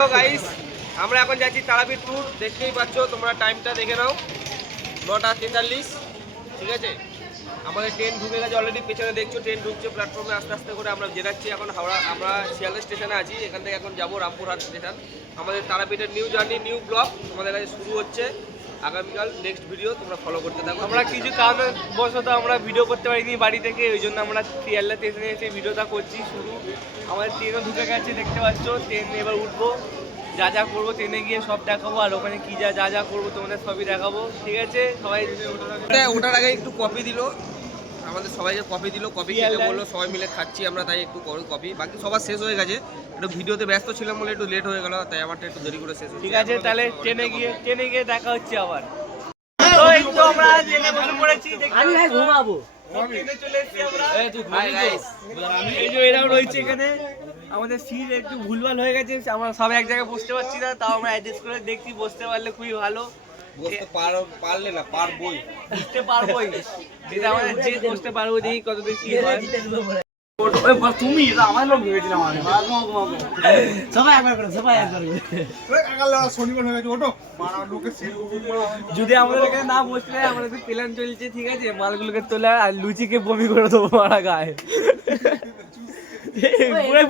Hello guys, আমরা এখন যাচ্ছি তারাপীঠ ট্যুর। দেখতেই পাচ্ছ তোমরা, টাইমটা দেখে নাও, 9:43। ঠিক আছে, আমাদের ট্রেন ঢুকে গেছে অলরেডি। পেছনে দেখছো ট্রেন ঢুকছে প্ল্যাটফর্মে আস্তে আস্তে করে। আমরা যেরাচ্ছি এখন হাওড়া, আমরা শিয়ালদা স্টেশনে আছি। এখান থেকে এখন যাবো রামপুরহাট স্টেশন। আমাদের তারাপীঠের নিউ জার্নি, নিউ ব্লগ তোমাদের কাছে শুরু হচ্ছে আগামীকাল। নেক্সট ভিডিও তোমরা ফলো করতে থাকো। আমরা কিছু কারণবশত আমরা ভিডিও করতে পারিনি বাড়ি থেকে, ওই জন্য আমরা শিয়ালদা স্টেশনে এসে ভিডিওটা করছি শুরু। আমাদের ট্রেনও ঢুকে গেছে, দেখতে পাচ্ছ। ট্রেন এবার উঠবো, যা যা করবো ট্রেনে গিয়ে সব দেখাবো, আর ওখানে কি যা যা করবো তোমাদের সবই দেখাবো। ঠিক আছে, সবাই ওঠার আগে একটু কফি দিল আমাদের সবাইকে, কফি দিল, কফি খেতে বললো, সবাই মিলে খাচ্ছি আমরা, তাই একটু কফি। বাকি সবার শেষ হয়ে গেছে, একটু ভিডিওতে ব্যস্ত ছিলাম বলে একটু লেট হয়ে গেল, তাই আমারটা একটু দেরি করে শেষ হয়েছে। ঠিক আছে, তাহলে ট্রেনে গিয়ে দেখা হচ্ছে আবার। তো এই তো আমরা ট্রেনে বসে পড়েছি, আমি ঘুমাবো। ট্রেনে চলে এসেছি আমরা। এই যে এরাও রয়েছে এখানে। আমাদের সিট একটু ভুলভাল হয়ে গেছে, আমরা সবাই এক জায়গায় বসতে পারছি না, তাও আমরা অ্যাডজাস্ট করে দেখছি। বসতে পারলে খুবই ভালো, বসতে পারলে না পারবোই, বুঝতে পারবোই। যেটা আমাদের যে বসতে পারবো, দেখি কতদিন কি হয়। তুমি আমার লোক ভেবেছিলাম, সবাই একবার করে, সবাই একবার করে। যদি আমাদের এখানে না বসলে, আমাদের প্ল্যান চলছে, ঠিক আছে, মালগুলোকে তোলা আর লুচিকে বমি করে দেবো মারা গায়ে।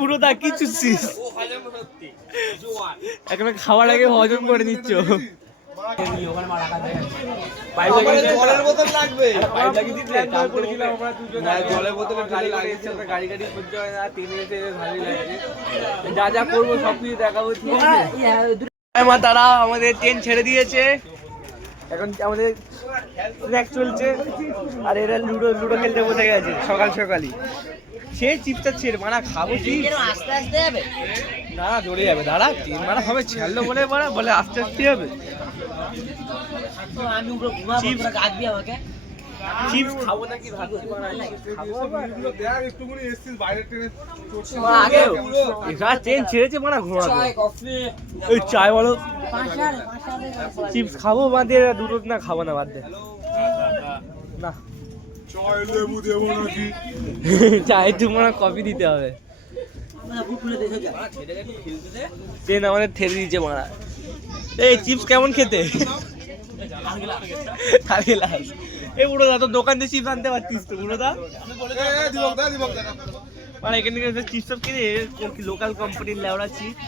পুরো তা কি চুষছিস এখন, খাওয়ার আগে হজম করে নিচ্ছ। যা যা করবো সবকিছু দেখাবো, ঠিক আছে। তারা আমাদের ট্রেন ছেড়ে দিয়েছে, এখন আমাদের ট্র্যাক চলছে, আর এরা লুডো খেলতে বসে গেছে সকাল সকালই। সেই চিপটা ছেড়ে মারা খাবো, আস্তে আস্তে যাবে না, জোরে যাবে। দাঁড়া, ট্রেন মারা হবে, ছাড়লো বলে মারা বলে আস্তে আস্তে যাবে। চিপস খাবো নাকি ভাবছি, ট্রেন ছেড়েছে মারা ঘোরাবো। ওই চায় বলো, চিপস খাবো বাদ দিয়ে, দুটো না খাবো না, বাদ দে না। চায় তোমার কফি দিতে হবে। ট্রেন আমাদের ঠেলে দিয়েছে মারা। এই চিপস কেমন খেতে? এই বুড়ো দা, তো দোকান দিয়ে চিপস আনতে পারতিস তো বুড়ো দা। মানে এখান থেকে চিপস সব কিনে লোকাল কোম্পানির লেওড়া চিপস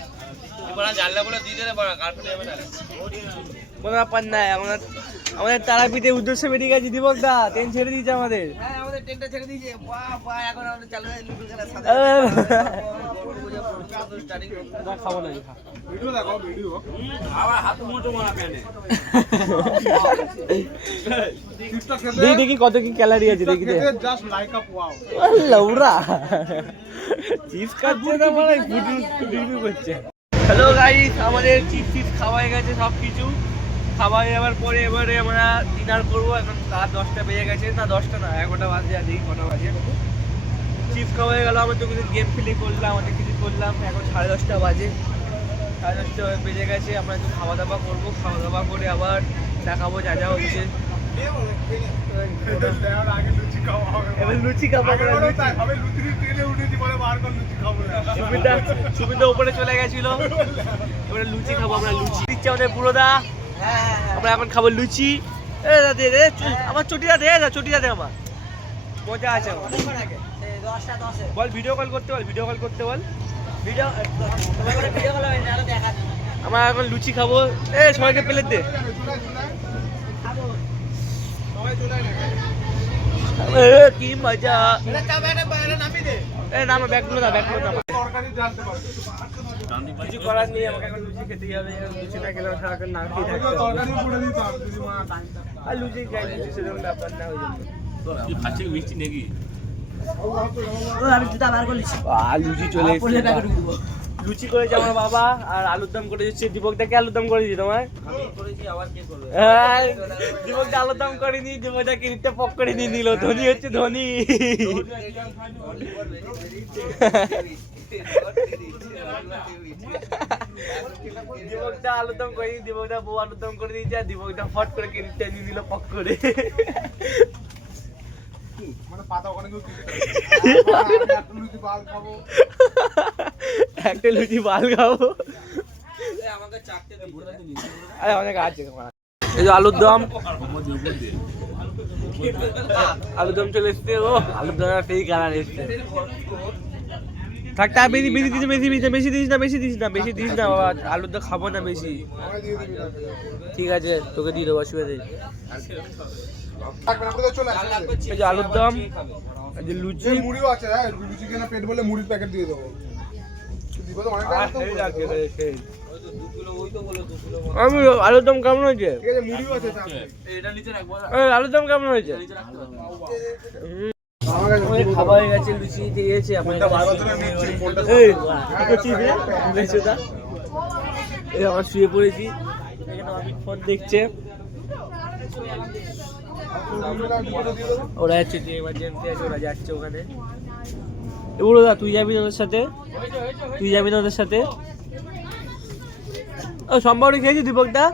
জানলা বলে দিয়ে দেবে, কোনো ব্যাপার নাই। আমাদের তারাপীঠে উদ্দেশ্যে বেরিয়ে গেছি। দীপক দা ট্রেন ছেড়ে দিয়েছে আমাদের। হ্যাঁ, আমাদের ট্রেনটা ছেড়ে দিয়েছে। এখন আমরা চালু হয়ে লুডো খেলা সাথে খাবো না। ভিডিও দেখো, ভিডিও আবার হাত মোটো মারা প্যানে। দেখি কত কি ক্যালোরি আছে, দেখি দে। জাস্ট লাইক আপ, ওয়াও লৌরা চিপস খাচ্ছে না মানে গুডু করছে। হ্যালো গাইস, আমাদের চিপস খাওয়া হয়ে গেছে, সব কিছু খাওয়া যাওয়ার পরে এবারে আমরা ডিনার করবো। এখন রাত 10টা বেজে গেছে, না 10টা না, 11টা বাজে, আর দেখি কটা বাজে। চিপস খাওয়া হয়ে গেল, আমরা তো কিছু গেম ফেলে করলাম, অনেক কিছু করলাম। এখন 10:30 বাজে, 10:30 বেজে গেছে। আমরা একটু খাওয়া দাওয়া করবো, খাওয়া দাওয়া করে আবার দেখাবো যা যা হচ্ছে। সুবিধা উপরে চলে গেছিল, এবারে লুচি খাবো আমরা। লুচি দিচ্ছে আমাদের বুড়োদা, আমরা এখন খাবো লুচি। আমার চটিটা দে, চটিটা দে, আমার মজা আছে। বল ভিডিও কল করতে বল, ভিডিও কল করতে বল। আমরা এখন লুচি খাবো। সবাইকে প্লেট দে। কি মজা, নামা ব্যাগগুলো না, ব্যাগগুলো নামা। কিছু করার নেই, আমাকে এখন লুচি খেতেই হবে। লুচি না খেলে সারাক্ষণ না খেয়ে থাকতে হবে। আর লুচি খাই, লুচি সেরকম ব্যাপার না, ওই জন্য মিষ্টি নাকি লুচি চলে এসেছে। লুচি করেছে আমার বাবা, আর আলুর দম করে দিচ্ছে দীপক দাকে। আলুর দম করে দিচ্ছি তোমার, দীপক দা আলুর দম করেনি, দীপক দা কিরিটটা পক করে নিয়ে নিল। ধনী হচ্ছে ধনী। দীপক দা আলুর দম করেনি, দীপক দা বউ আলুর দম করে দিয়েছে, আর দীপক দা ফট করে কিরিটটা নিয়ে নিল পক করে। একটা লুচি বাল খাবো। আরে অনেক আছে, এই যে আলুর দম, আলুর দম চলে এসছে। ও আলুর দম সেই কালার এসছে। থাকতে বেশি বেশি দিস, বেশি বেশি দিস না, বেশি দিস না, বেশি দিস না বাবা, আলুর দম খাবো না বেশি। ঠিক আছে তোকে দিয়ে দেবো, অসুবিধা নেই। এই যে আলুর দম, এই যে লুচি, মুড়িও আছে। হ্যাঁ লুচি কেনা পেট বলে মুড়ির প্যাকেট দিয়ে দেবো। আমি আলুর দম কেমন হয়েছে? মুড়িও আছে। আলুর দম কেমন হয়েছে? খাবার হয়ে গেছে, লুচি দিয়েছে। আমার শুয়ে পড়েছি, ফোন দেখছে। ওরা যাচ্ছে, যে এমার্জেন্সি আছে ওরা যাচ্ছে ওখানে। দা তুই যাবি না ওদের সাথে? তুই যাবি না ওদের সাথে? ও সম্পাবড়ি খেয়েছি দীপকদা?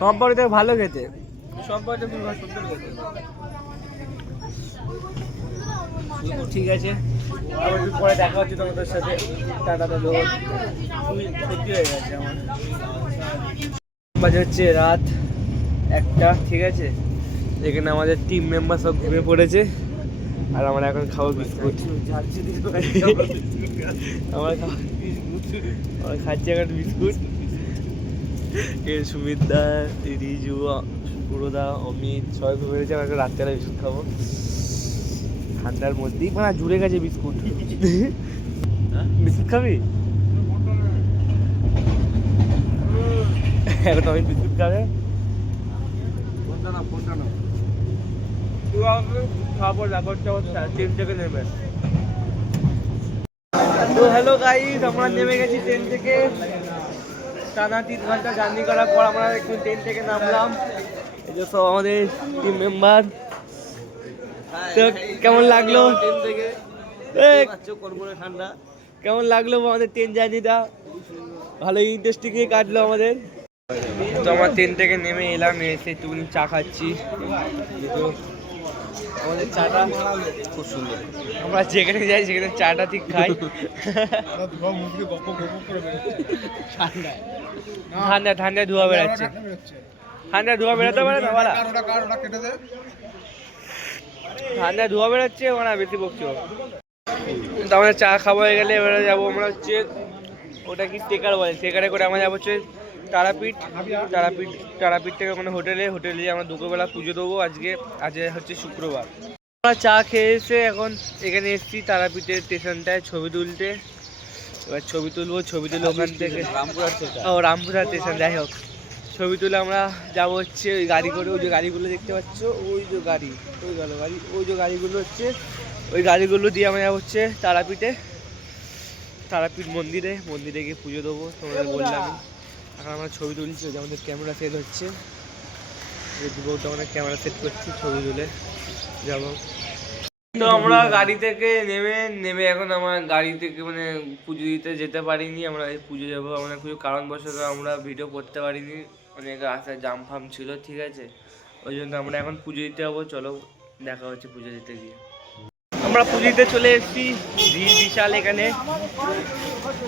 সম্পাবড়িটা ভালো খেতে, সম্পাবড়িটা সুন্দর খেতে। ঠিক আছে, আবার পরে দেখা হচ্ছে তোমাদের সাথে। টাটা দাদু, সত্যি হয়ে গেছে আমার। বাজে হচ্ছে রাত 1টা, ঠিক আছে। এখানে আমাদের টিম মেম্বার সব ঘুমিয়ে পড়েছে, আর আমরা এখন খাবো বিস্কুট। আমরা খাচ্ছি এখন বিস্কুট। সুমিত দা, রিজু, পুরোদা, অমিত সবাই ঘুরে পেরেছে। আমরা এখন রাত্রেবেলা বিস্কুট খাবো ঠান্ডার মধ্যেই। মানে জুড়ে গেছে বিস্কুট। বিস্কুট খাবি? এখন অমিত বিস্কুট খাবে। তো হ্যালো গাইস, আমরা নেমে গেছি ট্রেন থেকে। টানা 3 ঘন্টা জার্নি করার পর আমরা একটু ট্রেন থেকে নামলাম। এই যে সব আমাদের টিম মেম্বার। তো কেমন লাগলো? ঠান্ডা কেমন লাগলো আমাদের ট্রেন জার্নিটা? ভালো ইন্টারেস্টিং কাটলো আমাদের। তো আমরা ট্রেন থেকে নেমে এলাম, এসে একটুখানি চা খাচ্ছি। তো আমাদের চাটা খুব সুন্দর, আমরা যেখানে যাই সেখানে চাটা ঠিক খাই। ঠান্ডা ঠান্ডায় ধোয়া বেড়াচ্ছে, ঠান্ডায় ধোয়া বেরোতে পারে না বলা, ঠান্ডায় ধোয়া বেরোচ্ছে ওরা বেশি বকছে। তো আমাদের চা খাওয়া হয়ে গেলে এবারে যাবো আমরা হচ্ছে, ওটা কি টেকার বলে, টেকারে করে আমরা যাবো হচ্ছে তারাপীঠ। তারাপীঠ থেকে ওখানে হোটেলে আমরা দুপুরবেলা পুজো দেবো। আজকে হচ্ছে শুক্রবার। আমরা চা খেয়ে এসে এখন এখানে এসেছি তারাপীঠের স্টেশনটায় ছবি তুলতে। এবার ছবি তুলবো, ছবি তুলে ওখান থেকে রামপুরহাট স্টেশন, যাই হোক ছবি তুলে আমরা যাবো হচ্ছে ওই গাড়ি করে। ওই যে গাড়িগুলো দেখতে পাচ্ছ, ওই যে গাড়ি, ওই গেল গাড়ি, ওই যে গাড়িগুলো হচ্ছে, ওই গাড়িগুলো দিয়ে আমরা যাবো হচ্ছে তারাপীঠ মন্দিরে গিয়ে পুজো দেবো। তোমাদের বললাম এখন আমরা ছবি তুলছি, যে আমাদের ক্যামেরা সেট হচ্ছে, যুবক আমাদের ক্যামেরা সেট করছি, ছবি তুলে যাবো। তো আমরা গাড়ি থেকে নেমে এখন আমার গাড়ি থেকে মানে পুজো দিতে যেতে পারিনি। আমরা পুজো যাবো, আমরা কিছু কারণবশত আমরা ভিডিও করতে পারিনি, অনেক রাস্তায় জাম ফাম ছিল, ঠিক আছে। ওই জন্য আমরা এখন পুজো দিতে যাবো। চলো দেখা হচ্ছে পুজো দিতে গিয়ে। আমরা পুজো দিতে চলে এসেছি, ভিড় বিশাল এখানে।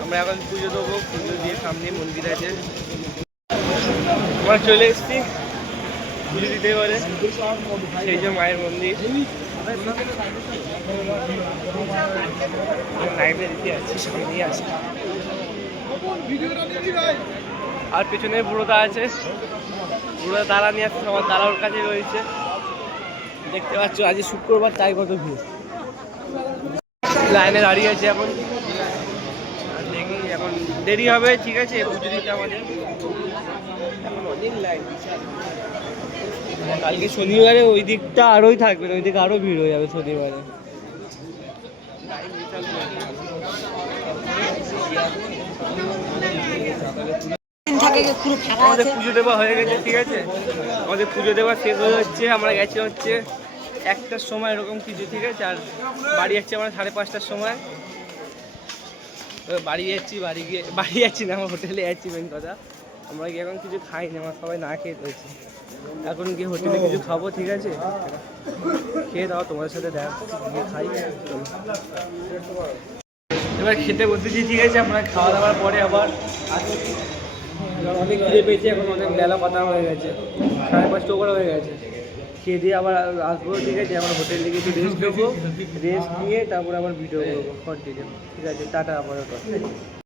আমরা এখন পুজো দেবো, পুজো দিয়ে সামনে মন্দির আছে, আমরা চলে এসেছি পুজো দিতে পারে। সেই যে মায়ের মন্দির, আর পেছনে বুড়োদা আছে, বুড়োদা তারা নিয়ে আসছে, আমার তারার কাছে রয়েছে, দেখতে পাচ্ছ। আজ শুক্রবার, তাই কত ভিড়, লাইনে দাঁড়িয়ে আছে এখন। দেখি এখন দেরি হবে, ঠিক আছে পুজো দিতে আমাদের, এখন অনেক লাইন। কালকে শনিবারে ওই দিকটা আরোই থাকবে, ওই দিকে আরো ভিড় হয়ে যাবে শনিবারে। আমাদের পুজো দেওয়া হয়ে গেছে, ঠিক আছে, আমাদের পুজো দেওয়া শেষ হয়ে যাচ্ছে। আমরা গেছি হচ্ছে 1টার সময় এরকম কিছু, ঠিক আছে। আর বাড়ি যাচ্ছি আমরা 5:30টার সময়। বাড়ি যাচ্ছি না, আমার হোটেলে যাচ্ছি, মেন কথা। আমরা কি এখন কিছু খাই না, আমার সবাই না খেয়ে রয়েছি। এখন গিয়ে হোটেলে কিছু খাবো, ঠিক আছে, খেয়ে দাও, তোমাদের সাথে দেখা খাই। এবার খেতে বসেছি, ঠিক আছে। আমরা খাওয়া দাওয়ার পরে আবার অনেক খিদে পেয়েছি, এখন অনেক বেলা কথা হয়ে গেছে, 5:30 করে হয়ে গেছে। খেয়ে দিয়ে আবার আসবো, ঠিক আছে। আমার হোটেল থেকে একটু রেস্ট নেবো, রেস্ট নিয়ে তারপর আবার ভিডিও করবো কন্টিনিউ, ঠিক আছে। টাটা আপাতত।